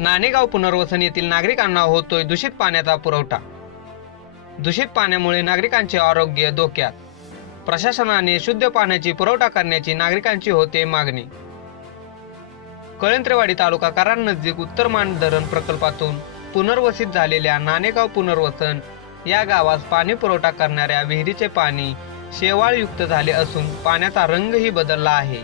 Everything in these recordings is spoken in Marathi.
नाणेगाव पुनर्वसन येथील नागरिकांना होतोय दूषित पाण्याचा पुरवठा. दूषित पाण्यामुळे नागरिकांचे आरोग्य धोक्यात. प्रशासनाने शुद्ध पाण्याची पुरवठा करण्याची नागरिकांची होते मागणी. कळंत्रेवाडी तालुका कराड नजीक उत्तर मान धरण प्रकल्पातून पुनर्वसित झालेल्या नाणेगाव पुनर्वसन या गावास पाणी पुरवठा करणाऱ्या विहिरीचे पाणी शेवाळयुक्त झाले असून पाण्याचा रंगही बदलला आहे.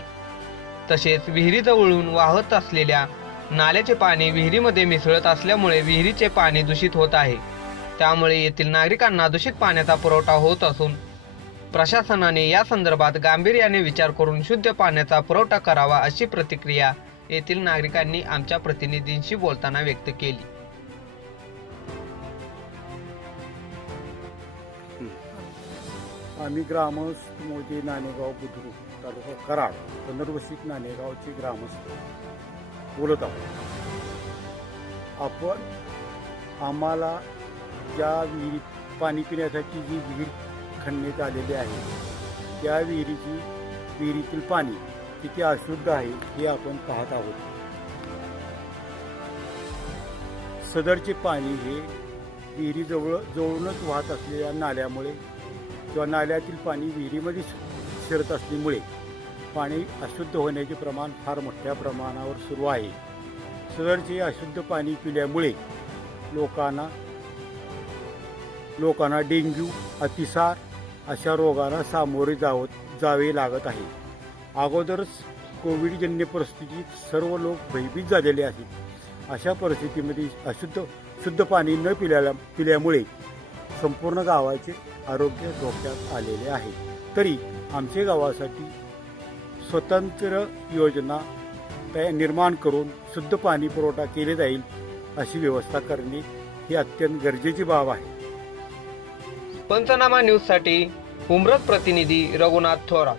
तसेच विहिरीजवळून वाहत असलेल्या नाल्याचे पाणी विहिरीमध्ये मिसळत असल्यामुळे विहिरीचे पाणी दूषित होत आहे. त्यामुळे येथील नागरिकांना दूषित पाण्याचा पुरवठा होत असून प्रशासनाने या संदर्भात गांभीर्याने विचार करून शुद्ध पाण्याचा पुरवठा करावा अशी प्रतिक्रिया येथील नागरिकांनी आमच्या प्रतिनिधींशी बोलताना व्यक्त केली. आम्ही ग्रामस्थ मोदी नाणेगाव बुद्रुक तालुका कराड पुनर्वसित नाणेगावचे ग्रामस्थ. बोलत आहोत. आपण आम्हाला ज्या विहिरीत पाणी पिण्यासाठी जी विहीर खणण्यात आलेली आहे त्या विहिरीची विहिरीतील पाणी किती अशुद्ध आहे हे आपण पाहत आहोत. सदरचे पाणी हे विहिरीजवळ जवळूनच वाहत असलेल्या नाल्यामुळे किंवा नाल्यातील पाणी विहिरीमध्ये शिरत असल्यामुळे पाणी अशुद्ध होण्याचे प्रमाण फार मोठ्या प्रमाणावर सुरू आहे. सदरचे अशुद्ध पाणी पिल्यामुळे लोकांना लोकांना डेंग्यू अतिसार अशा रोगांना सामोरे जावत जावे लागत आहे. अगोदरच कोविडजन्य परिस्थितीत सर्व लोक भयभीत झालेले आहेत. अशा परिस्थितीमध्ये अशुद्ध शुद्ध पाणी न पिल्याला पिल्यामुळे संपूर्ण गावाचे आरोग्य धोक्यात आलेले आहे. तरी आमच्या गावासाठी स्वतंत्र योजना तया निर्माण करून शुद्ध पाणी पुरवठा केले जाईल अशी व्यवस्था करणे ही अत्यंत गरजेची बाब आहे. पंचनामा न्यूजसाठी उमरत प्रतिनिधी रघुनाथ थोरात.